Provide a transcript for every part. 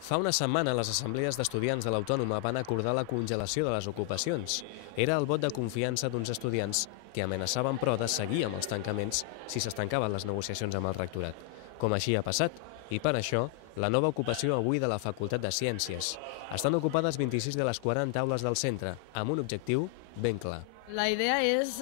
Fa una setmana, les assemblees d'estudiants de l'Autònoma van acordar la congelació de les ocupacions. Era el vot de confiança d'uns estudiants que amenaçaven, però, de seguir amb els tancaments si s'estancaven les negociacions amb el rectorat. Com així ha passat, i per això, la nova ocupació avui de la Facultat de Ciències. Estan ocupades 26 de les 40 aules del centre, amb un objectiu ben clar. La idea és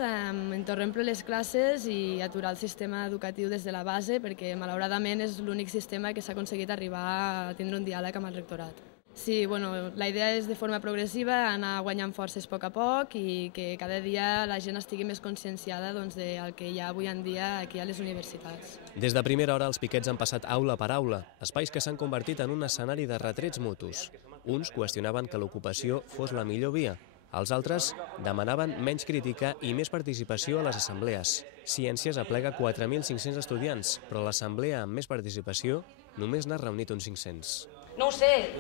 interrompre les classes i aturar el sistema educatiu des de la base, perquè malauradament és l'únic sistema que s'ha aconseguit arribar a tindre un diàleg amb el rectorat. Sí, la idea és de forma progressiva anar guanyant forces a poc i que cada dia la gent estigui més conscienciada del que hi ha avui en dia aquí a les universitats. Des de primera hora els piquets han passat aula per aula, espais que s'han convertit en un escenari de retrets mutus. Uns qüestionaven que l'ocupació fos la millor via. Els altres demanaven menys crítica i més participació a les assemblees. Ciències aplega 4.500 estudiants, però l'assemblea amb més participació només n'ha reunit uns 500. No ho sé,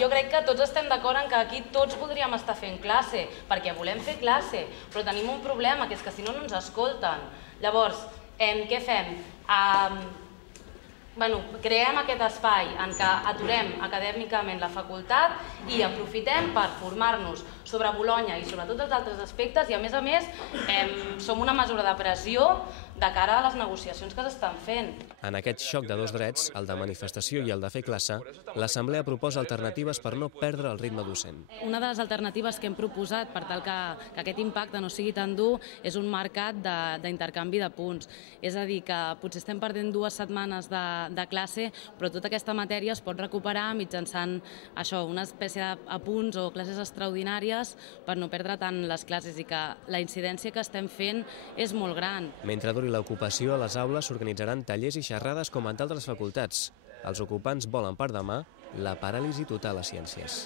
jo crec que tots estem d'acord en que aquí tots podríem estar fent classe, perquè volem fer classe, però tenim un problema, que és que si no, no ens escolten. Llavors, què fem? Creem aquest espai en què aturem acadèmicament la facultat i aprofitem per formar-nos sobre Bolonya i sobre tots els altres aspectes i, a més, som una mesura de pressió de cara a les negociacions que s'estan fent. En aquest xoc de dos drets, el de manifestació i el de fer classe, l'Assemblea proposa alternatives per no perdre el ritme docent. Una de les alternatives que hem proposat per tal que aquest impacte no sigui tan dur és un mercat d'intercanvi de punts. És a dir, que potser estem perdent 2 setmanes de classe, però tota aquesta matèria es pot recuperar mitjançant una espècie d'apunts o classes extraordinàries per no perdre tant les classes i que la incidència que estem fent és molt gran. Mentre duri l'ocupació, a les aules s'organitzaran tallers i xerrades com en d'altres facultats. Els ocupants volen per demà la paràlisi total a Ciències.